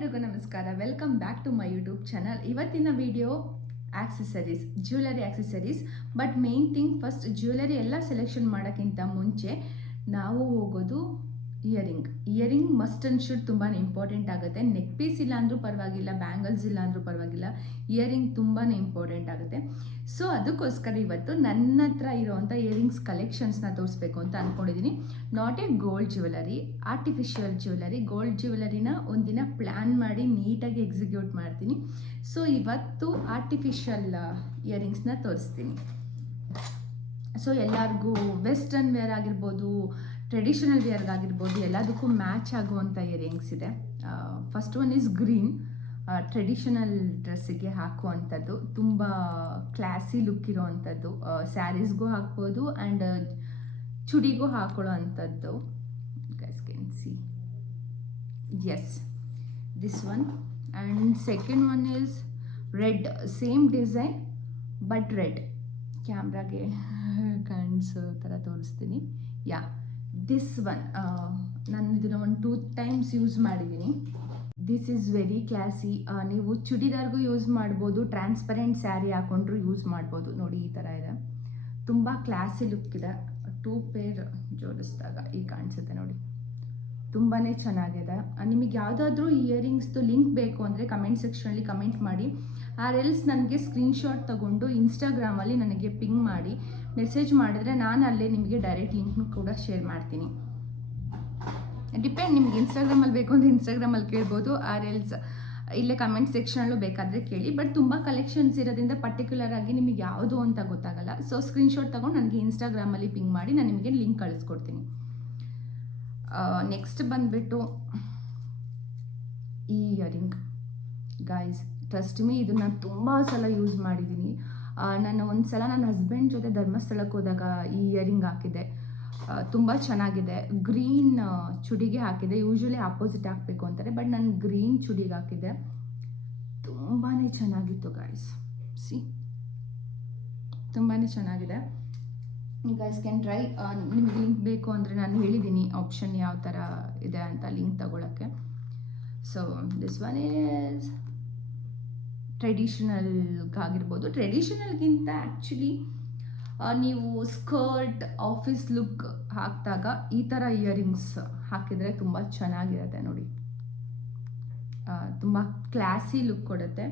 ಎಲ್ರಿಗೂ ನಮಸ್ಕಾರ. Welcome back to my YouTube channel. ಇವತ್ತಿನ video accessories, jewellery accessories. But main thing, first jewellery ಎಲ್ಲ selection ಮಾಡೋಕ್ಕಿಂತ ಮುಂಚೆ ನಾವು ಹೋಗೋದು ಇಯರಿಂಗ್ ಮಸ್ಟ್ ಆ್ಯಂಡ್ ಶುಡ್ ತುಂಬಾ ಇಂಪಾರ್ಟೆಂಟ್ ಆಗುತ್ತೆ. ನೆಕ್ ಪೀಸ್ ಇಲ್ಲ ಅಂದರೂ ಪರವಾಗಿಲ್ಲ, ಬ್ಯಾಂಗಲ್ಸ್ ಇಲ್ಲ ಅಂದರೂ ಪರವಾಗಿಲ್ಲ, ಇಯರಿಂಗ್ ತುಂಬಾ ಇಂಪಾರ್ಟೆಂಟ್ ಆಗುತ್ತೆ. ಸೊ ಅದಕ್ಕೋಸ್ಕರ ಇವತ್ತು ನನ್ನ ಹತ್ರ ಇರೋವಂಥ ಇಯರಿಂಗ್ಸ್ ಕಲೆಕ್ಷನ್ಸ್ನ ತೋರಿಸ್ಬೇಕು ಅಂತ ಅಂದ್ಕೊಂಡಿದ್ದೀನಿ. Not a gold jewellery, artificial jewellery. Gold ಜ್ಯುವೆಲರಿನ ಒಂದಿನ ಪ್ಲ್ಯಾನ್ ಮಾಡಿ ನೀಟಾಗಿ ಎಕ್ಸಿಕ್ಯೂಟ್ ಮಾಡ್ತೀನಿ. ಸೊ ಇವತ್ತು ಆರ್ಟಿಫಿಷಿಯಲ್ ಇಯರಿಂಗ್ಸ್ನ ತೋರಿಸ್ತೀನಿ. ಸೊ ಎಲ್ಲರಿಗೂ ವೆಸ್ಟರ್ನ್ ವೇರ್ ಆಗಿರ್ಬೋದು, ಟ್ರೆಡಿಷನಲ್ ವೇರ್ಗಾಗಿರ್ಬೋದು, ಎಲ್ಲದಕ್ಕೂ ಮ್ಯಾಚ್ ಆಗುವಂಥ ಇಯರಿಂಗ್ಸ್ ಇದೆ. First one is green. Traditional ಡ್ರೆಸ್ಸಿಗೆ ಹಾಕುವಂಥದ್ದು, ತುಂಬ ಕ್ಲಾಸಿ ಲುಕ್ ಇರೋವಂಥದ್ದು. ಸ್ಯಾರೀಸ್ಗೂ ಹಾಕ್ಬೋದು ಆ್ಯಂಡ್ ಚುಡಿಗೂ ಹಾಕೊಳ್ಳೋ ಅಂಥದ್ದು. Guys can see, yes this one. And second one is red. Same design but red. ಕ್ಯಾಮ್ರಾಗೆ ಕಾಣಿಸೋ ಥರ ತೋರಿಸ್ತೀನಿ. ಯಾ, ದಿಸ್ ಒನ್ ನಾನು ಇದನ್ನು 2 times ಯೂಸ್ ಮಾಡಿದ್ದೀನಿ. This is very classy. ನೀವು ಚುಡಿದಾರ್ಗೂ ಯೂಸ್ ಮಾಡ್ಬೋದು, ಟ್ರಾನ್ಸ್ಪರೆಂಟ್ ಸ್ಯಾರಿ ಹಾಕೊಂಡ್ರು ಯೂಸ್ ಮಾಡ್ಬೋದು. ನೋಡಿ, ಈ ಥರ ಇದೆ, ತುಂಬ ಕ್ಲಾಸಿ ಲುಕ್ ಇದೆ. 2 ಪೇರ್ ಜೋಡಿಸಿದಾಗ ಈಗ ಕಾಣಿಸುತ್ತೆ ನೋಡಿ, ತುಂಬಾ ಚೆನ್ನಾಗಿದೆ. ನಿಮಗೆ ಯಾವುದಾದ್ರೂ ಇಯರಿಂಗ್ಸ್ದು ಲಿಂಕ್ ಬೇಕು ಅಂದರೆ ಕಮೆಂಟ್ ಸೆಕ್ಷನಲ್ಲಿ ಕಮೆಂಟ್ ಮಾಡಿ. ಎಲ್ಸ್ ನನಗೆ ಸ್ಕ್ರೀನ್ಶಾಟ್ ತೊಗೊಂಡು ಇನ್ಸ್ಟಾಗ್ರಾಮಲ್ಲಿ ನನಗೆ ಪಿಂಗ್ ಮಾಡಿ ಮೆಸೇಜ್ ಮಾಡಿದ್ರೆ ನಾನು ಅಲ್ಲೇ ನಿಮಗೆ ಡೈರೆಕ್ಟ್ ಲಿಂಕ್ನು ಕೂಡ ಶೇರ್ ಮಾಡ್ತೀನಿ. ಡಿಪೆಂಡ್, ನಿಮ್ಗೆ ಇನ್ಸ್ಟಾಗ್ರಾಮಲ್ಲಿ ಬೇಕು ಅಂದರೆ ಇನ್ಸ್ಟಾಗ್ರಾಮಲ್ಲಿ ಕೇಳ್ಬೋದು, ಎಲ್ಸ್ ಇಲ್ಲೇ ಕಮೆಂಟ್ ಸೆಕ್ಷನಲ್ಲೂ ಬೇಕಾದರೆ ಕೇಳಿ. ಬಟ್ ತುಂಬ ಕಲೆಕ್ಷನ್ಸ್ ಇರೋದ್ರಿಂದ ಪರ್ಟಿಕ್ಯುಲರ್ ಆಗಿ ನಿಮಗೆ ಯಾವುದು ಅಂತ ಗೊತ್ತಾಗಲ್ಲ. ಸೊ ಸ್ಕ್ರೀನ್ಶಾಟ್ ತೊಗೊಂಡು ನನಗೆ ಇನ್ಸ್ಟಾಗ್ರಾಮಲ್ಲಿ ಪಿಂಗ್ ಮಾಡಿ ನಾನು ನಿಮಗೆ ಲಿಂಕ್ ಕಳಿಸ್ಕೊಡ್ತೀನಿ. ನೆಕ್ಸ್ಟ್ ಬಂದುಬಿಟ್ಟು ಈ ಇಯರಿಂಗ್. ಗಾಯ್ಸ್, ಟ್ರಸ್ಟ್ ಮೀ, ಇದು ನಾನು ತುಂಬ ಸಲ ಯೂಸ್ ಮಾಡಿದ್ದೀನಿ. ನಾನು ಒಂದು ಸಲ ನನ್ನ ಹಸ್ಬೆಂಡ್ ಜೊತೆ ಧರ್ಮಸ್ಥಳಕ್ಕೆ ಹೋದಾಗ ಈ ಇಯರಿಂಗ್ ಹಾಕಿದ್ದೆ. ತುಂಬ ಚೆನ್ನಾಗಿದೆ. ಗ್ರೀನ್ ಚುಡಿಗೆ ಹಾಕಿದೆ. ಯೂಶ್ವಲಿ ಆಪೋಸಿಟ್ ಹಾಕಬೇಕು ಅಂತಾರೆ, ಬಟ್ ನಾನು ಗ್ರೀನ್ ಚುಡಿಗೆ ಹಾಕಿದ್ದೆ. ತುಂಬಾ ಚೆನ್ನಾಗಿತ್ತು ಗಾಯ್ಸ್. ಸಿ, ತುಂಬಾ ಚೆನ್ನಾಗಿದೆ. You guys can try. ನಿಮಗೆ ಲಿಂಕ್ ಬೇಕು ಅಂದರೆ ನಾನು ಹೇಳಿದ್ದೀನಿ ಆಪ್ಷನ್ ಯಾವ ಥರ ಇದೆ ಅಂತ ಲಿಂಕ್ ತಗೊಳ್ಳೋಕ್ಕೆ. ಸೊ ದಿಸ್ ಒನ್ ಈಸ್ ಟ್ರೆಡಿಷನಲ್ಗಾಗಿರ್ಬೋದು. ಟ್ರೆಡಿಷನಲ್ಗಿಂತ ಆ್ಯಕ್ಚುಲಿ ನೀವು ಸ್ಕರ್ಟ್, ಆಫೀಸ್ ಲುಕ್ ಹಾಕಿದಾಗ ಈ ಥರ ಇಯರಿಂಗ್ಸ್ ಹಾಕಿದರೆ ತುಂಬ ಚೆನ್ನಾಗಿರುತ್ತೆ. ನೋಡಿ, ತುಂಬ ಕ್ಲಾಸಿ ಲುಕ್ ಕೊಡುತ್ತೆ.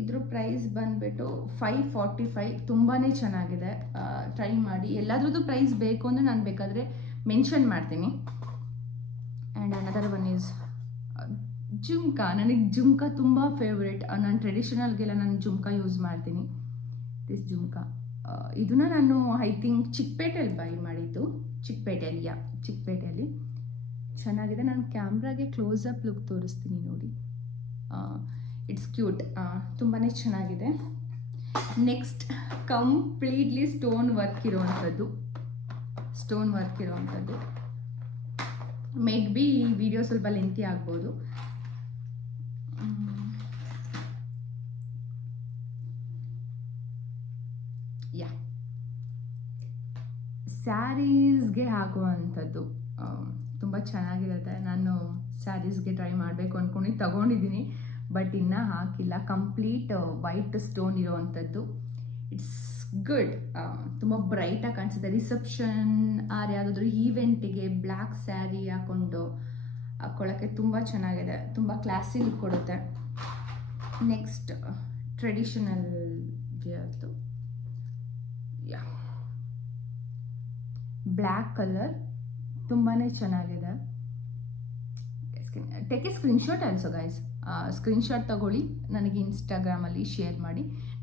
ಇದ್ರ ಪ್ರೈಸ್ ಬಂದುಬಿಟ್ಟು 545. ತುಂಬಾ ಚೆನ್ನಾಗಿದೆ. ಟ್ರೈ ಮಾಡಿ. ಎಲ್ಲದ್ರದ್ದು ಪ್ರೈಸ್ ಬೇಕು ಅಂದರೆ ನಾನು ಬೇಕಾದರೆ ಮೆನ್ಷನ್ ಮಾಡ್ತೀನಿ. And another one is jhumka. ನನಗೆ ಜುಮ್ಕಾ ತುಂಬ ಫೇವ್ರೇಟ್. ನಾನು ಟ್ರೆಡಿಷನಲ್ಗೆಲ್ಲ ನಾನು ಜುಮ್ಕಾ ಯೂಸ್ ಮಾಡ್ತೀನಿ. ದಿಸ್ ಜುಮ್ಕಾ, ಇದನ್ನು ನಾನು ಐ ಥಿಂಕ್ ಚಿಕ್ಕಪೇಟೆಯಲ್ಲಿ ಬೈ ಮಾಡಿದ್ದು. ಚಿಕ್ಕಪೇಟೆಯಲ್ಲಿ ಚೆನ್ನಾಗಿದೆ. ನಾನು ಕ್ಯಾಮ್ರಾಗೆ ಕ್ಲೋಸಪ್ ಲುಕ್ ತೋರಿಸ್ತೀನಿ ನೋಡಿ. It's cute. ತುಂಬಾ ಚೆನ್ನಾಗಿದೆ. ನೆಕ್ಸ್ಟ್, ಕಂಪ್ಲೀಟ್ಲಿ ಸ್ಟೋನ್ ವರ್ಕ್ ಇರೋವಂಥದ್ದು. ಮೇಕ್ ಬಿ ಈ ವಿಡಿಯೋ ಸ್ವಲ್ಪ ಲೆಂತಿ ಆಗ್ಬೋದು. ಯಾ, ಸ್ಯಾರೀಸ್ಗೆ ಹಾಕುವಂಥದ್ದು ತುಂಬ ಚೆನ್ನಾಗಿರುತ್ತೆ. ನಾನು ಸ್ಯಾರೀಸ್ಗೆ ಟ್ರೈ ಮಾಡಬೇಕು ಅಂದ್ಕೊಂಡು ತಗೊಂಡಿದ್ದೀನಿ, ಬಟ್ ಇನ್ನೂ ಹಾಕಿಲ್ಲ. ಕಂಪ್ಲೀಟ್ ವೈಟ್ ಸ್ಟೋನ್ ಇರೋವಂಥದ್ದು. It's good. ತುಂಬ ಬ್ರೈಟಾಗಿ ಕಾಣಿಸುತ್ತೆ. ರಿಸೆಪ್ಷನ್ ಯಾವುದಾದ್ರೂ ಈವೆಂಟಿಗೆ ಬ್ಲ್ಯಾಕ್ ಸ್ಯಾರಿ ಹಾಕ್ಕೊಳ್ಳೋಕ್ಕೆ ತುಂಬ ಚೆನ್ನಾಗಿದೆ. ತುಂಬ ಕ್ಲಾಸಿ ಲುಕ್ ಕೊಡುತ್ತೆ. ನೆಕ್ಸ್ಟ್, ಟ್ರೆಡಿಷನಲ್ ವೇರ್ದು. ಯಾ, ಬ್ಲ್ಯಾಕ್ ಕಲರ್ ತುಂಬಾ ಚೆನ್ನಾಗಿದೆ. Take a screenshot also guys. Screenshot ತಗೊಳ್ಳಿ, ನನಗೆ ಇನ್ಸ್ಟಾಗ್ರಾಮಲ್ಲಿ ಶೇರ್ ಮಾಡಿ,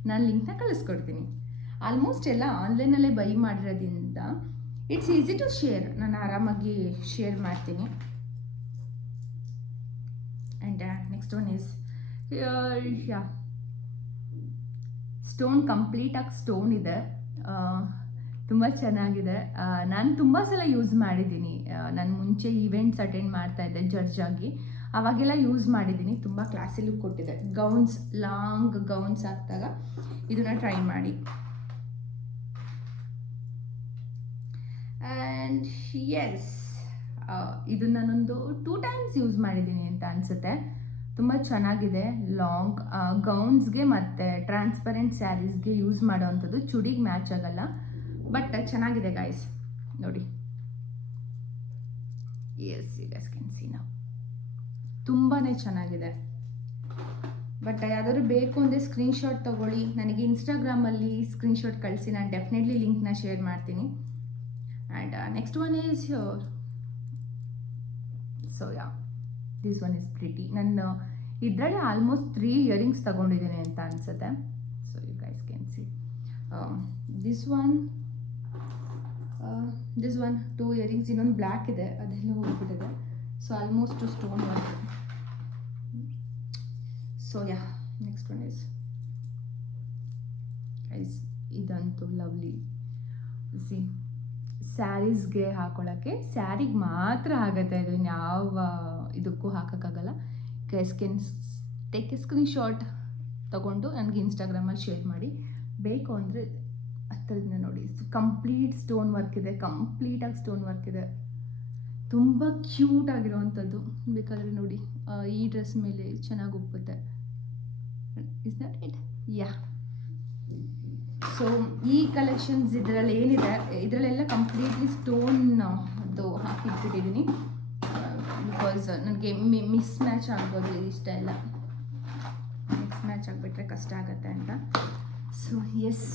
ನಾನು ಲಿಂಕ್ನ ಕಳಿಸ್ಕೊಡ್ತೀನಿ. ಆಲ್ಮೋಸ್ಟ್ ಎಲ್ಲ ಆನ್ಲೈನಲ್ಲೇ ಬೈ ಮಾಡಿರೋದ್ರಿಂದ ಇಟ್ಸ್ ಈಸಿ ಟು ಶೇರ್. ನಾನು ಆರಾಮಾಗಿ ಶೇರ್ ಮಾಡ್ತೀನಿ. And next one is, yeah, stone. ಕಂಪ್ಲೀಟಾಗಿ ಸ್ಟೋನ್ ಇದೆ. ತುಂಬ ಚೆನ್ನಾಗಿದೆ. ನಾನು ತುಂಬ ಸಲ ಯೂಸ್ ಮಾಡಿದ್ದೀನಿ. ನಾನು ಮುಂಚೆ ಈವೆಂಟ್ಸ್ ಅಟೆಂಡ್ ಮಾಡ್ತಾಯಿದ್ದೆ ಜಡ್ಜ್ ಆಗಿ, ಅವಾಗೆಲ್ಲ ಯೂಸ್ ಮಾಡಿದ್ದೀನಿ. ತುಂಬ ಕ್ಲಾಸಿ ಲುಕ್ ಕೊಟ್ಟಿದೆ. ಗೌನ್ಸ್, ಲಾಂಗ್ ಗೌನ್ಸ್ ಹಾಕಿದಾಗ ಇದನ್ನು ಟ್ರೈ ಮಾಡಿ. ಆ್ಯಂಡ್ ಎಸ್, ಇದನ್ನು ನಾನೊಂದು 2 times ಯೂಸ್ ಮಾಡಿದ್ದೀನಿ ಅಂತ ಅನಿಸುತ್ತೆ. ತುಂಬ ಚೆನ್ನಾಗಿದೆ. ಲಾಂಗ್ ಗೌನ್ಸ್ಗೆ ಮತ್ತು ಟ್ರಾನ್ಸ್ಪರೆಂಟ್ ಸ್ಯಾರೀಸ್ಗೆ ಯೂಸ್ ಮಾಡೋವಂಥದ್ದು. ಚುಡಿಗೆ ಮ್ಯಾಚ್ ಆಗಲ್ಲ, ಬಟ್ ಚೆನ್ನಾಗಿದೆ ಗೈಸ್ ನೋಡಿ. As you guys can see ನಾವು, ತುಂಬಾ ಚೆನ್ನಾಗಿದೆ. ಬಟ್ ಯಾವ್ದಾದ್ರು ಬೇಕು ಅಂದರೆ ಸ್ಕ್ರೀನ್ಶಾಟ್ ತೊಗೊಳ್ಳಿ, ನನಗೆ ಇನ್ಸ್ಟಾಗ್ರಾಮಲ್ಲಿ ಸ್ಕ್ರೀನ್ಶಾಟ್ ಕಳಿಸಿ, ನಾನು ಡೆಫಿನೆಟ್ಲಿ ಲಿಂಕ್ನ ಶೇರ್ ಮಾಡ್ತೀನಿ. And next one is your, so yeah this one is pretty. ನಾನು ಇದರಲ್ಲಿ ಆಲ್ಮೋಸ್ಟ್ 3 ಇಯರಿಂಗ್ಸ್ ತೊಗೊಂಡಿದ್ದೀನಿ ಅಂತ ಅನಿಸುತ್ತೆ. So you guys can see this one 2 earrings, ಇನ್ನೊಂದು ಬ್ಲ್ಯಾಕ್ ಇದೆ, ಅದೆಲ್ಲ ಹೋಗ್ಬಿಟ್ಟಿದೆ. So almost stone work. So yeah next one is guys, ಇದಂತೂ ಲವ್ಲಿ. ಸಿ ಸ್ಯಾರೀಸ್ಗೆ ಹಾಕೊಳ್ಳೋಕ್ಕೆ, ಸ್ಯಾರಿಗೆ ಮಾತ್ರ ಆಗುತ್ತೆ ಇದು, ಯಾವ ಇದಕ್ಕೂ ಹಾಕೋಕ್ಕಾಗಲ್ಲ. Guys can take a screenshot ತೊಗೊಂಡು ನನಗೆ ಇನ್ಸ್ಟಾಗ್ರಾಮಲ್ಲಿ ಶೇರ್ ಮಾಡಿ. ಬೇಕು ಅಂದರೆ ಹತ್ತಿರದಿಂದ ನೋಡಿ, ಕಂಪ್ಲೀಟ್ ಸ್ಟೋನ್ ವರ್ಕ್ ಇದೆ, ಕಂಪ್ಲೀಟಾಗಿ ಸ್ಟೋನ್ ವರ್ಕ್ ಇದೆ, ತುಂಬ ಕ್ಯೂಟ್ ಆಗಿರೋವಂಥದ್ದು. ಬೇಕಾದರೆ ನೋಡಿ, ಈ ಡ್ರೆಸ್ ಮೇಲೆ ಚೆನ್ನಾಗಿ ಒಪ್ಪುತ್ತೆ. Is that it? Yeah. So ಈ ಕಲೆಕ್ಷನ್ಸ್ ಇದರಲ್ಲಿ ಏನಿದೆ, ಇದರಲ್ಲೆಲ್ಲ ಕಂಪ್ಲೀಟ್ಲಿ ಸ್ಟೋನ್ ಅದು ಹಾಕಿಟ್ಬಿಟ್ಟಿದ್ದೀನಿ. ಬಿಕಾಸ್ ನನಗೆ ಮಿಸ್ ಮ್ಯಾಚ್ ಆಗ್ಬೋದು, ಇಷ್ಟ ಎಲ್ಲ ಮಿಕ್ಸ್ ಮ್ಯಾಚ್ ಆಗಿಬಿಟ್ರೆ ಕಷ್ಟ ಆಗುತ್ತೆ ಅಂತ. ಸೊ ಎಸ್,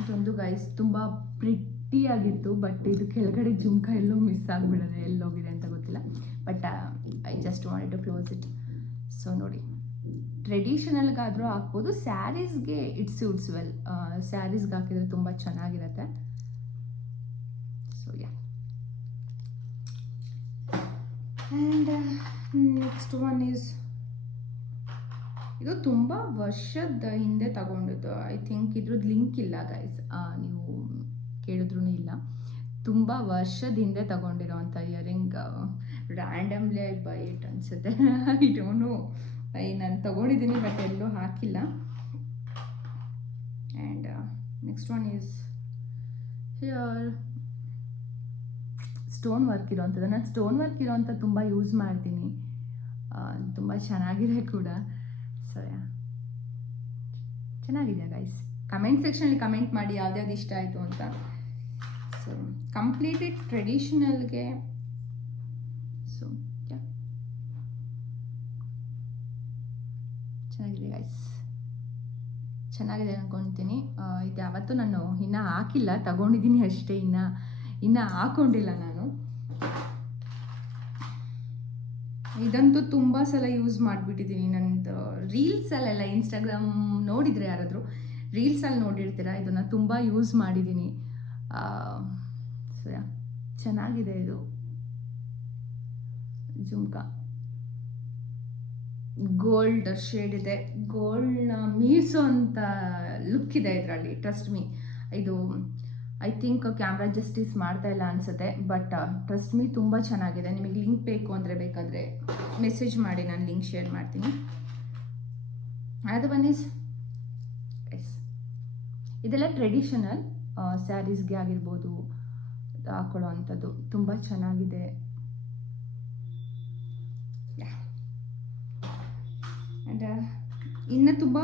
ಇದೊಂದು ಗೈಸ್ ತುಂಬ ಪ್ರಿಟ್ಟಿಯಾಗಿತ್ತು, ಬಟ್ ಇದು ಕೆಳಗಡೆ ಜುಮ್ಕ ಎಲ್ಲೋ ಮಿಸ್ ಆಗಿಬಿಡೋದೆ, ಎಲ್ಲೋಗಿದೆ ಅಂತ ಗೊತ್ತಿಲ್ಲ. But I just wanted to close it. So ನೋಡಿ, ಟ್ರೆಡಿಷನಲ್ಗಾದರೂ ಹಾಕ್ಬೋದು, ಸ್ಯಾರೀಸ್ಗೆ ಇಟ್ ಸೂಟ್ಸ್ ವೆಲ್. ಸ್ಯಾರೀಸ್ಗೆ ಹಾಕಿದರೆ ತುಂಬ ಚೆನ್ನಾಗಿರುತ್ತೆ. So yeah. And next one is, ಇದು ತುಂಬ ವರ್ಷದ ಹಿಂದೆ ತಗೊಂಡಿದ್ದು. ಐ ಥಿಂಕ್ ಇದ್ರದ್ದು ಲಿಂಕ್ ಇಲ್ಲ ಗೈಸ್, ನೀವು ಕೇಳಿದ್ರೂ ಇಲ್ಲ. ತುಂಬ ವರ್ಷದ ಹಿಂದೆ ತಗೊಂಡಿರೋವಂಥ earring. Randomly I buy it ಅನಿಸುತ್ತೆ, ಐ ಡೋಂಟ್ ನೋ. ನಾನು ತೊಗೊಂಡಿದ್ದೀನಿ ಬಟ್ ಎಲ್ಲೂ ಹಾಕಿಲ್ಲ. And next one is here, stone work ಇರೋವಂಥದ್ದು. ನಾನು ಸ್ಟೋನ್ ವರ್ಕ್ ಇರೋವಂಥ ತುಂಬ ಯೂಸ್ ಮಾಡ್ತೀನಿ, ತುಂಬ ಚೆನ್ನಾಗಿದೆ ಕೂಡ. ಸೊ ಚೆನ್ನಾಗಿದೆ ಗೈಸ್. ಕಮೆಂಟ್ ಸೆಕ್ಷನಲ್ಲಿ ಕಮೆಂಟ್ ಮಾಡಿ ಯಾವ್ದ್ಯಾವ್ದು ಇಷ್ಟ ಆಯಿತು ಅಂತ. ಸೊ ಕಂಪ್ಲೀಟೆಡ್ ಟ್ರೆಡಿಷನಲ್ಗೆ. ಸೊ ಚೆನ್ನಾಗಿದೆ ಗೈಸ್, ಚೆನ್ನಾಗಿದೆ ಅಂದ್ಕೊತೀನಿ. ಇದು ಯಾವತ್ತೂ ನಾನು ಇನ್ನೂ ಹಾಕಿಲ್ಲ, ತಗೊಂಡಿದ್ದೀನಿ ಅಷ್ಟೇ, ಇನ್ನೂ ಹಾಕ್ಕೊಂಡಿಲ್ಲ ನಾನು. ಇದಂತೂ ತುಂಬ ಸಲ ಯೂಸ್ ಮಾಡಿಬಿಟ್ಟಿದ್ದೀನಿ. ನನ್ನದು ರೀಲ್ಸಲ್ಲೆಲ್ಲ, ಇನ್ಸ್ಟಾಗ್ರಾಮ್ ನೋಡಿದರೆ ಯಾರಾದರೂ ರೀಲ್ಸಲ್ಲಿ ನೋಡಿರ್ತೀರ, ಇದನ್ನು ತುಂಬ ಯೂಸ್ ಮಾಡಿದ್ದೀನಿ. ಸೊ ಚೆನ್ನಾಗಿದೆ ಇದು ಜುಮ್ಕಾ. ಗೋಲ್ಡ್ ಶೇಡ್ ಇದೆ, ಗೋಲ್ಡ್ನ ಮೀರ್ಸೋ ಅಂಥ ಲುಕ್ ಇದೆ ಇದರಲ್ಲಿ, ಟ್ರಸ್ಟ್ ಮೀ. ಇದು ಐ ಥಿಂಕ್ ಕ್ಯಾಮ್ರಾ ಜಸ್ಟಿಸ್ ಮಾಡ್ತಾ ಇಲ್ಲ ಅನಿಸುತ್ತೆ, ಬಟ್ ಟ್ರಸ್ಟ್ ಮೀ ತುಂಬ ಚೆನ್ನಾಗಿದೆ. ನಿಮಗೆ ಲಿಂಕ್ ಬೇಕು ಅಂದರೆ ಬೇಕಾದರೆ ಮೆಸೇಜ್ ಮಾಡಿ, ನಾನು ಲಿಂಕ್ ಶೇರ್ ಮಾಡ್ತೀನಿ. ಅದು ಒನ್ ಈಸ್ ಎಸ್, ಇದೆಲ್ಲ ಟ್ರೆಡಿಷನಲ್ ಸ್ಯಾರೀಸ್ಗೆ ಆಗಿರ್ಬೋದು ಹಾಕೊಳ್ಳೋ ಅಂಥದ್ದು, ತುಂಬ ಚೆನ್ನಾಗಿದೆ. ಆ್ಯಂಡ್ ಇನ್ನು ತುಂಬ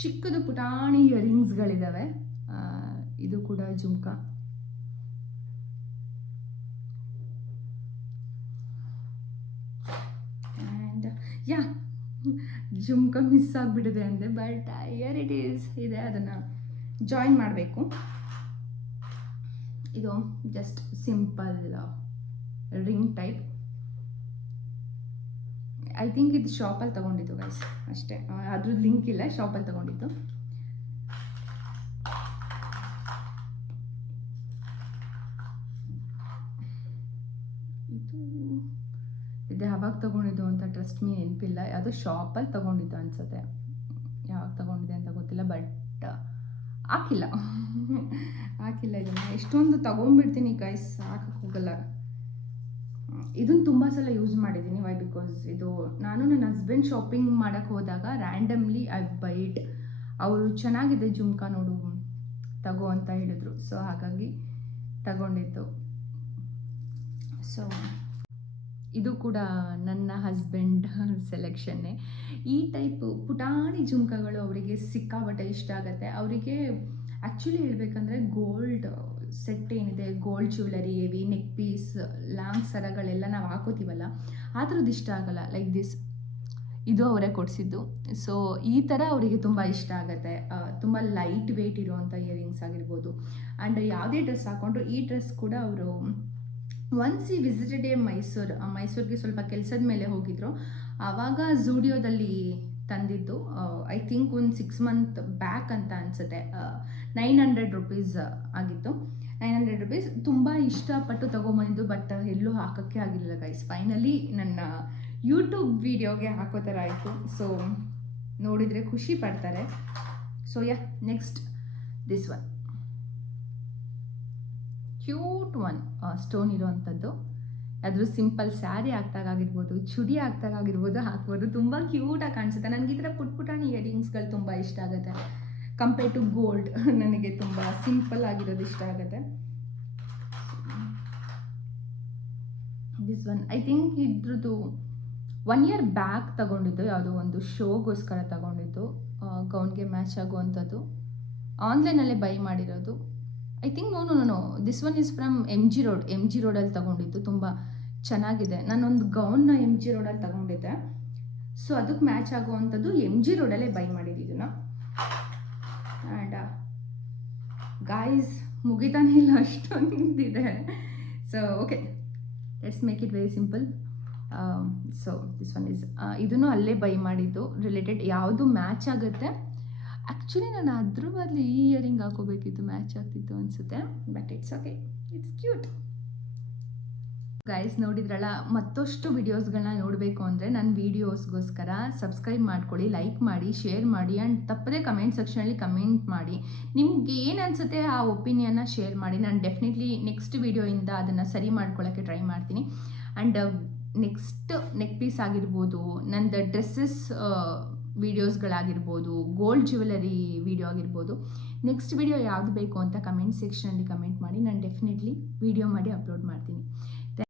ಚಿಕ್ಕದು ಪುಟಾಣಿ ಇಯರಿಂಗ್ಸ್ಗಳಿದ್ದಾವೆ. ಇದು ಕೂಡ jhumka. And yeah, jhumka miss ಆಗಿಬಿಟ್ಟಿದೆ ಅಂದೆ, ಬಟ್ ಹಿಯರ್ ಇಟ್ ಈಸ್ ಇದೆ, ಅದನ್ನು ಜಾಯಿನ್ ಮಾಡಬೇಕು. ಇದು just simple ring type. I think ಇದು ಶಾಪಲ್ಲಿ ತೊಗೊಂಡಿದ್ದು ಗೈಸ್, ಅಷ್ಟೇ, ಅದ್ರದ್ದು ಲಿಂಕ್ ಇಲ್ಲ, ಶಾಪಲ್ಲಿ ತೊಗೊಂಡಿದ್ದು. ಇದು ಯಾವಾಗ ತೊಗೊಂಡಿದ್ದು ಅಂತ ಟ್ರಸ್ಟ್ ಮೀ ನೆನಪಿಲ್ಲ, ಯಾವುದೋ ಶಾಪಲ್ಲಿ ತೊಗೊಂಡಿದ್ದು ಅನಿಸುತ್ತೆ. ಯಾವಾಗ ತೊಗೊಂಡಿದ್ದೆ ಅಂತ ಗೊತ್ತಿಲ್ಲ, ಬಟ್ ಹಾಕಿಲ್ಲ ಇದನ್ನು. ಎಷ್ಟೊಂದು ತೊಗೊಂಡ್ಬಿಡ್ತೀನಿ ಗೈಸ್, ಹಾಕಕ್ಕೆ ಹೋಗಲ್ಲ. ಇದನ್ನು ತುಂಬ ಸಲ ಯೂಸ್ ಮಾಡಿದ್ದೀನಿ. ವೈ? ಬಿಕಾಸ್ ಇದು ನಾನು ನನ್ನ ಹಸ್ಬೆಂಡ್ ಶಾಪಿಂಗ್ ಮಾಡೋಕ್ಕೆ ಹೋದಾಗ ರ್ಯಾಂಡಮ್ಲಿ ಐ ಬೈ ಇಟ್. ಅವರು ಚೆನ್ನಾಗಿದೆ ಜುಮ್ಕಾ ನೋಡು ತಗೋ ಅಂತ ಹೇಳಿದ್ರು, ಸೊ ಹಾಗಾಗಿ ತಗೊಂಡಿದ್ದು. ಸೊ ಇದು ಕೂಡ ನನ್ನ ಹಸ್ಬೆಂಡ್ ಸೆಲೆಕ್ಷನ್ನೇ. ಈ ಟೈಪ್ ಪುಟಾಣಿ ಜುಮ್ಕಾಗಳು ಅವರಿಗೆ ಸಿಕ್ಕಾಪಟ್ಟೆ ಇಷ್ಟ ಆಗುತ್ತೆ. ಅವರಿಗೆ ಆ್ಯಕ್ಚುಲಿ ಹೇಳಬೇಕಂದ್ರೆ ಗೋಲ್ಡ್ ಸೆಟ್ ಏನಿದೆ, gold jewellery, heavy neck piece, long ಸರಗಳೆಲ್ಲ ನಾವು ಹಾಕೋತೀವಲ್ಲ, ಆ ಥರದ್ದು ಇಷ್ಟ ಆಗಲ್ಲ. ಲೈಕ್ ದಿಸ್, ಇದು ಅವರೇ ಕೊಡಿಸಿದ್ದು. ಸೊ ಈ ಥರ ಅವರಿಗೆ ತುಂಬ ಇಷ್ಟ ಆಗುತ್ತೆ. ತುಂಬ ಲೈಟ್ ವೆಯ್ಟ್ ಇರುವಂಥ ಇಯರಿಂಗ್ಸ್ ಆಗಿರ್ಬೋದು. ಆ್ಯಂಡ್ ಯಾವುದೇ ಡ್ರೆಸ್ ಹಾಕ್ಕೊಂಡ್ರು, ಈ ಡ್ರೆಸ್ ಕೂಡ ಅವರು ಒನ್ಸ್ ಈ ವಿಸಿಟೆಡ್ ಎ ಮೈಸೂರಿಗೆ ಸ್ವಲ್ಪ ಕೆಲಸದ ಮೇಲೆ ಹೋಗಿದ್ರು. ಆವಾಗ ಝೂಡಿಯೋದಲ್ಲಿ ತಂದಿದ್ದು, ಐ ಥಿಂಕ್ ಒಂದು 6 ಮಂತ್ ಬ್ಯಾಕ್ ಅಂತ ಅನಿಸುತ್ತೆ. 900 ರುಪೀಸ್ ಆಗಿತ್ತು. 900 ರುಪೀಸ್ ತುಂಬ ಇಷ್ಟಪಟ್ಟು ತೊಗೊಂಬಂದಿದ್ದು. ಬಟ್ ಎಲ್ಲೂ ಹಾಕೋಕ್ಕೆ ಆಗಿರಲಿಲ್ಲ ಗೈಸ್. ಫೈನಲಿ ನನ್ನ ಯೂಟ್ಯೂಬ್ ವೀಡಿಯೋಗೆ ಹಾಕೋ ಥರ ಆಯಿತು. ಸೊ ನೋಡಿದರೆ ಖುಷಿ ಪಡ್ತಾರೆ. So next this one, cute one, stone ಇರೋವಂಥದ್ದು. ಅದ್ರ ಸಿಂಪಲ್ ಸ್ಯಾರಿ ಹಾಕ್ದಾಗಿರ್ಬೋದು, ಚುಡಿ ಹಾಕ್ದಾಗಿರ್ಬೋದು ಹಾಕ್ಬೋದು. ತುಂಬ ಕ್ಯೂಟಾಗಿ ಕಾಣಿಸುತ್ತೆ. ನನಗೆ ಈ ಥರ ಪುಟಾಣಿ ಇಯರಿಂಗ್ಸ್ಗಳು ತುಂಬ ಇಷ್ಟ ಆಗುತ್ತೆ. ಕಂಪೇರ್ ಟು ಗೋಲ್ಡ್ ನನಗೆ ತುಂಬ ಸಿಂಪಲ್ ಆಗಿರೋದು ಇಷ್ಟ ಆಗುತ್ತೆ. ದಿಸ್ ಒನ್ ಐ ಥಿಂಕ್ ಇದ್ರದ್ದು 1 year ಬ್ಯಾಕ್ ತಗೊಂಡಿದ್ದು, ಯಾವುದೋ ಒಂದು ಶೋಗೋಸ್ಕರ ತಗೊಂಡಿದ್ದು. ಗೌನ್ಗೆ ಮ್ಯಾಚ್ ಆಗುವಂಥದ್ದು. ಆನ್ಲೈನಲ್ಲೇ ಬೈ ಮಾಡಿರೋದು. I think no this one is from MG ರೋಡಲ್ಲಿ ತಗೊಂಡಿದ್ದು. ತುಂಬ ಚೆನ್ನಾಗಿದೆ. ನಾನೊಂದು ಗೌನ್ನ MG ರೋಡಲ್ಲಿ ತಗೊಂಡಿದ್ದೆ. ಸೊ ಅದಕ್ಕೆ ಮ್ಯಾಚ್ ಆಗುವಂಥದ್ದು MG ರೋಡಲ್ಲೇ ಬೈ ಮಾಡಿದ್ದಿದ್ದನ್ನು. ಆ್ಯಂಡ್ ಗಾಯ್ಸ್ ಮುಗಿತಾನೆ ಇಲ್ಲ, ಅಷ್ಟೊಂದಿದೆ. So okay, let's make it very simple. So this one is, ಇದನ್ನು ಅಲ್ಲೇ ಬೈ ಮಾಡಿದ್ದು. ರಿಲೇಟೆಡ್ ಯಾವುದು ಮ್ಯಾಚ್ ಆಗುತ್ತೆ. ಆ್ಯಕ್ಚುಲಿ ನಾನು ಅದ್ರ ಬದಲು ಈ ಇಯರಿಂಗ್ ಹಾಕೋಬೇಕಿತ್ತು, ಮ್ಯಾಚ್ ಆಗ್ತಿತ್ತು ಅನಿಸುತ್ತೆ. But it's okay, it's cute. Guys ನೋಡಿದ್ರಲ್ಲ, ಮತ್ತಷ್ಟು ವೀಡಿಯೋಸ್ಗಳನ್ನ ನೋಡಬೇಕು ಅಂದರೆ ನನ್ನ ವೀಡಿಯೋಸ್ಗೋಸ್ಕರ ಸಬ್ಸ್ಕ್ರೈಬ್ ಮಾಡ್ಕೊಳ್ಳಿ, ಲೈಕ್ ಮಾಡಿ, ಶೇರ್ ಮಾಡಿ, ಆ್ಯಂಡ್ ತಪ್ಪದೇ ಕಮೆಂಟ್ ಸೆಕ್ಷನಲ್ಲಿ ಕಮೆಂಟ್ ಮಾಡಿ. ನಿಮ್ಗೆ ಏನು ಅನಿಸುತ್ತೆ ಆ ಒಪಿನಿಯನ್ನ ಶೇರ್ ಮಾಡಿ. ನಾನು ಡೆಫಿನೆಟ್ಲಿ ನೆಕ್ಸ್ಟ್ ವೀಡಿಯೋಯಿಂದ ಅದನ್ನು ಸರಿ ಮಾಡ್ಕೊಳ್ಳೋಕ್ಕೆ ಟ್ರೈ ಮಾಡ್ತೀನಿ. ಆ್ಯಂಡ್ ನೆಕ್ಸ್ಟ್ ನೆಕ್ ಪೀಸ್ ಆಗಿರ್ಬೋದು, ನಂದು ಡ್ರೆಸ್ಸಸ್ ವೀಡಿಯೋಸ್ಗಳಾಗಿರ್ಬೋದು, ಗೋಲ್ಡ್ ಜ್ಯುವೆಲರಿ ವೀಡಿಯೋ ಆಗಿರ್ಬೋದು, ನೆಕ್ಸ್ಟ್ ವೀಡಿಯೋ ಯಾವುದು ಬೇಕು ಅಂತ ಕಮೆಂಟ್ ಸೆಕ್ಷನಲ್ಲಿ ಕಮೆಂಟ್ ಮಾಡಿ. ನಾನು ಡೆಫಿನೆಟ್ಲಿ ವೀಡಿಯೋ ಮಾಡಿ ಅಪ್ಲೋಡ್ ಮಾಡ್ತೀನಿ.